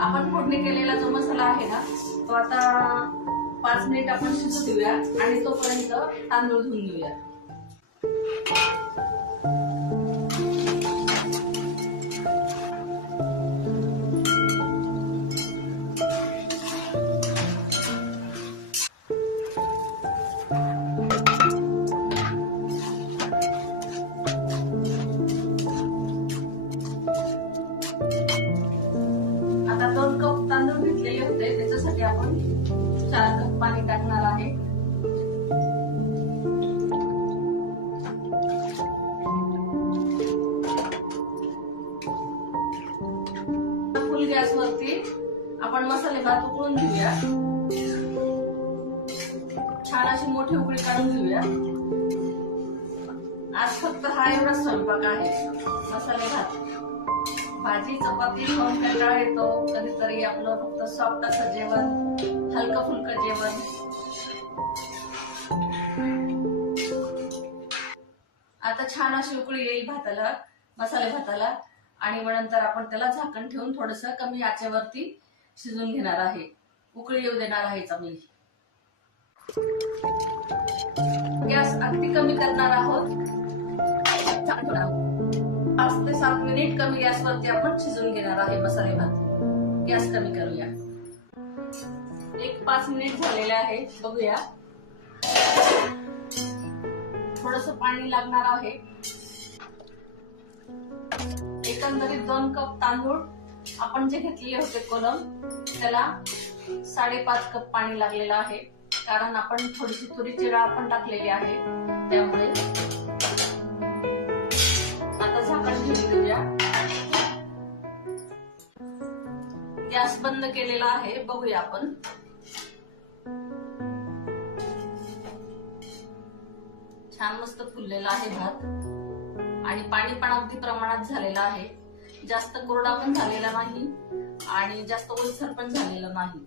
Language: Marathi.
आपण फोडणी केलेला जो मसाला आहे ना तो आता 5 मिनिट आपण शिजू देऊया आणि तोपर्यंत तांदूळ धुवून घेऊया। आता 2 कप तांदूळ घेतलेले होते त्याच्यासाठी आपण 4 कप पाणी टाकणार आहे। फुल गॅसवरती आपण मसाले भात उकळून घेऊया। छान अशी मोठी उकळी काढून घेऊया। आज फक्त हा एवढा स्वयंपाक आहे, मसाले भात। भाजी चपाती खाऊन कंटाळा येतो, कधीतरी आपलं फक्त सॉफ्ट असं जेवण, हलकं फुलकं जेवण। आता छान अशी उकळी येईल भाताला, मसाले भाताला, आणि मग नंतर आपण त्याला झाकण ठेवून थोडस कमी आचेवरती शिजून घेणार आहे, उकळी येऊ देणार आहे चांगली। गॅस अगदी कमी करणार आहोत, 5 ते 7 मिनिट कमी गॅसवरती आपण शिजून घेणार आहे मसाले भात। गॅस कमी करूया। 5 मिनिट झालेले आहे, बघूया। थोडस पाणी लागणार आहे। एकंदरीत 2 कप तांदूळ आपण जे घेतलेले होते कोलम, त्याला 5.5 कप पाणी लागलेलं आहे, कारण आपण थोडीशी तुरीची डाळ पण टाकलेली आहे त्यामुळे। आता झाकण ठेवून देऊया। गॅस बंद केलेला आहे, बघूया आपण। छान मस्त फुललेला आहे भात आणि पाणी पण अगदी प्रमाणात झालेलं आहे, जास्त कोरडा पण झालेला नाही आणि जास्त ओलसर पण झालेला नाही।